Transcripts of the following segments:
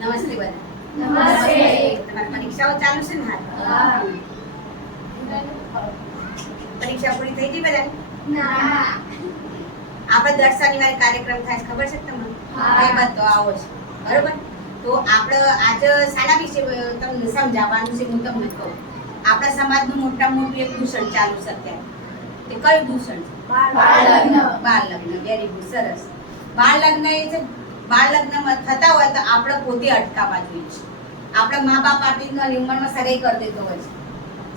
નમસ્તે બધા. નમસ્તે. તમારી પરીક્ષાઓ ચાલુ છે ને હાલ? પરીક્ષા પૂરી થઈ ગઈ બધા? ના. આપણે દર શનિવારે કાર્યક્રમ થાય છે, ખબર છે તમને? હા. એ બધો આવો છે, બરોબર? તો આપણે આજે શાના વિશે તમને સમજાવવાનું છે હું તમને કહું. આપણા સમાજનું મોટામાં મોટું એક દૂષણ ચાલુ છે અત્યારે. તે કયું દૂષણ છે? બાળ લગ્ન. બાળ લગ્ન. વેરી ગુડ, સરસ. બાળ લગ્ન એ છે, બાળ લગ્નમાં થતા હોય તો આપણે પોતે અટકાવવા જોઈએ છે. આપણા મા બાપ આપણી નાની ઉંમરમાં સગાઈ કરી દેતો હોય છે.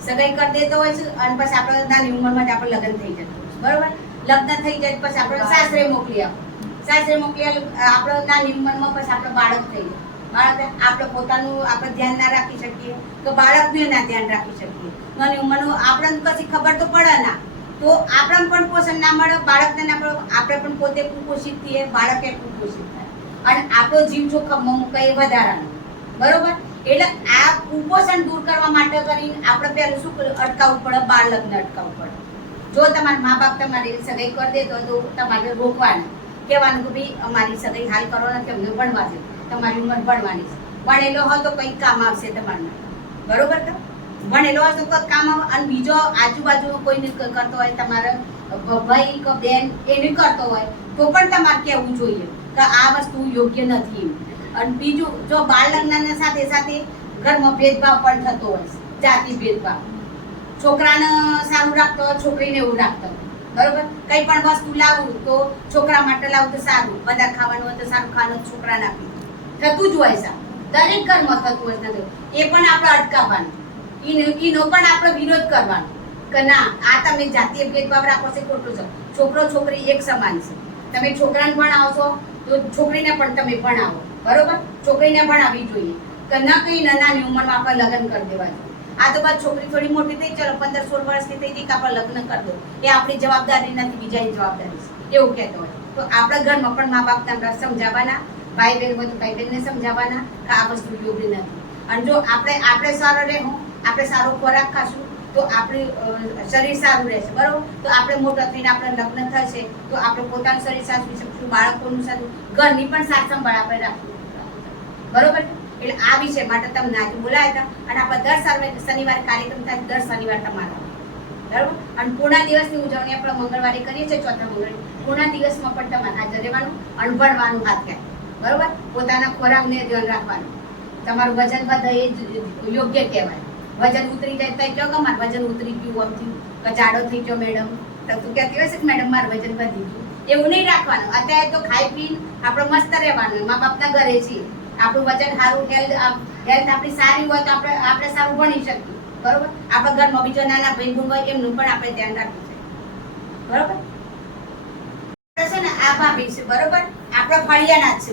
સગાઈ કરી દેતો હોય છે અને પછી આપણે નાની ઉંમરમાં જ આપણે લગ્ન થઈ જતું હોય છે, બરોબર? લગ્ન થઈ જાય પછી આપણે સાસરે મોકલી આપો. સાસરે મોકલી આપણે નાની ઉંમરમાં પછી આપણે બાળક થઈ જાય. બાળક આપણે પોતાનું આપણે ધ્યાન ના રાખી શકીએ તો બાળકને ના ધ્યાન રાખી શકીએ. નાની ઉંમરનું આપણને કશી ખબર તો પડે ના, તો આપણને પણ પોષણ ના મળે, બાળકને ના મળે, આપણે પણ પોતે કુપોષિત થઈએ, બાળકે કુપોષિત થાય અને આપણો જીવ જોખમમાં મુકાય વધારાનો, બરોબર? એટલે આ કુપોષણ દૂર કરવા માટે કરીને આપણે પહેલું શું અટકાવવું પડે? બાળ લગ્ન અટકાવવું પડે. જો તમારા મા બાપ તમારી સગાઈ કરી દે તો તમારે રોકવાના, કહેવાનું કે ભાઈ અમારી સગાઈ હાલ કરો નથી, અમને ભણવા દે, તમારી ઉંમર ભણવાની છે. ભણેલો હોય તો કંઈક કામ આવશે તમારે, બરોબર? તો ભણેલો હોય તો કંઈક કામ આવે. અને બીજો આજુબાજુ કોઈ કરતો હોય, તમારે ભાઈ કે બેન એને કરતો હોય તો પણ તમારે કહેવું જોઈએ કે આ વસ્તુ યોગ્ય નથી. અને બીજું, જો બાળ લગ્નના સાથે સાથે ઘરમાં ભેદભાવ પણ થતો હોય છે, જાતિ ભેદભાવ. છોકરાને સારું રાખતો હોય, છોકરીને એવું રાખતો હોય, બરોબર? કઈ પણ વસ્તુ લાવવું તો છોકરા માટે લાવું તો સારું, બધા ખાવાનું હોય તો સારું ખાવાનું છોકરાને આપી થતું જ હોય છે. દરેક ઘરમાં થતું હોય છે. એ પણ આપણે અટકાવવાનું, એનો પણ આપણે વિરોધ કરવાનો કે ના, આ તમે જાતીય ભેદભાવ રાખો છો, ખોટું છે. છોકરો છોકરી એક સમાન છે. તમે છોકરાને ભણાવશો તો છોકરીને પણ તમે ભણાવો, બરોબર? છોકરીને ભણાવવી જોઈએ કે ન કઈ નાની ઉંમરમાં આપણે લગ્ન કરી દેવા જોઈએ. આ તો બસ છોકરી થોડી મોટી થઈ, ચલો 15-16 વર્ષની થઈ ગઈ કે આપણે લગ્ન કરી દો, એ આપણી જવાબદારી નથી, બીજાની જવાબદારી છે, એવું કહેતો હોય. તો આપણા ઘરમાં પણ મા બાપને આપણે સમજાવવાના, ભાઈ બહેન હોય તો ભાઈ બહેનને સમજાવવાના કે આ વસ્તુ યોગ્ય નથી. અને જો આપણે સારું રહેવું, આપણે સારો ખોરાક ખાશું તો આપણું શરીર સારું રહેશે, બરોબર? તો આપણે મોટા થઈને આપણે લગ્ન થશે તો આપણે પોતાનું શરીર સાચવી શકશું, બાળકોનું સાચું, ઘરની પણ સાર સંભાળ આપણે રાખવું, બરોબર? એટલે આ વિષય માટે તમને આજે બોલાયા હતા. અને આપણે દર શનિવારે કાર્યક્રમ થાય, દર શનિવાર તમારો, બરોબર? અને પૂર્ણા દિવસની ઉજવણી આપણે મંગળવારે કરીએ છીએ, ચોથા મંગળવારે. પૂર્ણા દિવસમાં પણ તમારે હાજર રહેવાનું અને ભણવાનું હાથ થાય, બરોબર? પોતાના ખોરાકને ધ્યાન રાખવાનું. તમારું વજન વધે એ યોગ્ય કહેવાય. વજન ઉતરી જાય તો કહો કે મારું વજન ઉતરી ગયું, આમ થયું કે જાડો થઈ ગયો મેડમ, તો તું કહેતી હોય છે કે મેડમ મારું વજન વધી ગયું, એવું નહીં રાખવાનું. અત્યારે તો ખાઈ પીને આપણે મસ્ત રહેવાનું, મા બાપના ઘરે છીએ, આપણું વજન સારું, હેલ્થ આપણી સારી હોય તો આપણે સારું ભણી શકીએ, બરોબર? આપણા ઘરમાં બીજો નાના ભાઈ બહેન હોય એમનું પણ આપણે ધ્યાન રાખવું છે, બરોબર? છે ને આ ભાભી છે, બરોબર? આપણા ફળિયાના જ છે.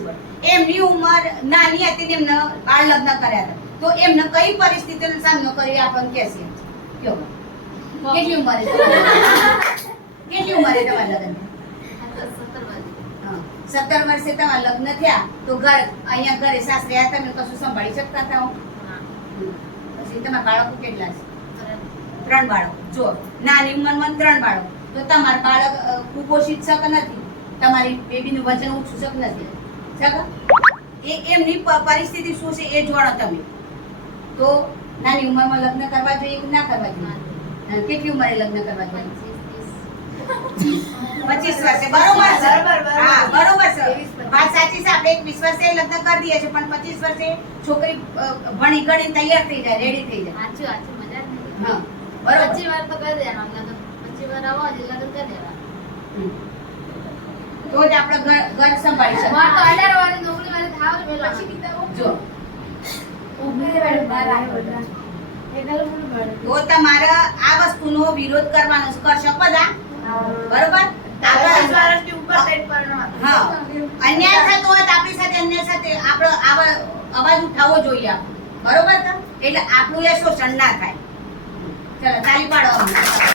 એમની ઉંમર નાની હતી ને એમને બાળ લગ્ન કર્યા હતા, તો એમને કઈ પરિસ્થિતિનો સામનો કરી આપણને કહે છે? કેટલી ઉંમરે કેટલી ઉંમરે તમારા લગ્ન? 17 વર્ષે તમારા લગ્ન થયા તો અહીંયા ઘરે સાસરે આ તમે કશું સંભાળી શકતા હતા? પછી તમારા બાળકો કેટલા છે? 3 બાળકો. જો નાની ઉંમરમાં 3 બાળકો, તો તમારા બાળક કુપોષિત છે કે નથી? તમારી બેબીનું વજન ઓછું છે કે નથી? એમની પરિસ્થિતિ શું છે એ જોડો તમે. તો નાની ઉંમરમાં લગ્ન કરવા જોઈએ કે ના કરવા જોઈએ? કેટલી ઉંમરે લગ્ન કરવા જોઈએ? 25 વર્ષે, બરોબર છે? હા, બરોબર છે, વાત સાચી છે. આપણે 20 વર્ષે લગ્ન કરી દઈએ છીએ, પણ 25 વર્ષે છોકરી ભણી ગણી તૈયાર થઈ જાય, રેડી થઈ જાય. સાચું મજા નહીં. હા, બરોબર. 25 વાર તો કરી દેવાનું લગ્ન, 25 વાર આવો એટલે લગ્ન કરી દેવાનું. તો જ આપણે ઘર સંભાળી શકીએ. મારે તો 18 વાળી નોકરી વાળી થાવ ને પછી કીધા જો તો તો તમારે આ વસ્તુનો વિરોધ કરવાનો છે, કરશો બધા, બરોબર? હા, અન્યાય થતો હોય તો આપણી સાથે અન્યાય સાથે આપણે અવાજ ઉઠાવવો જોઈએ, બરોબર? એટલે આપણું એ શોષણ ના થાય. ચલો તાલી પાડો.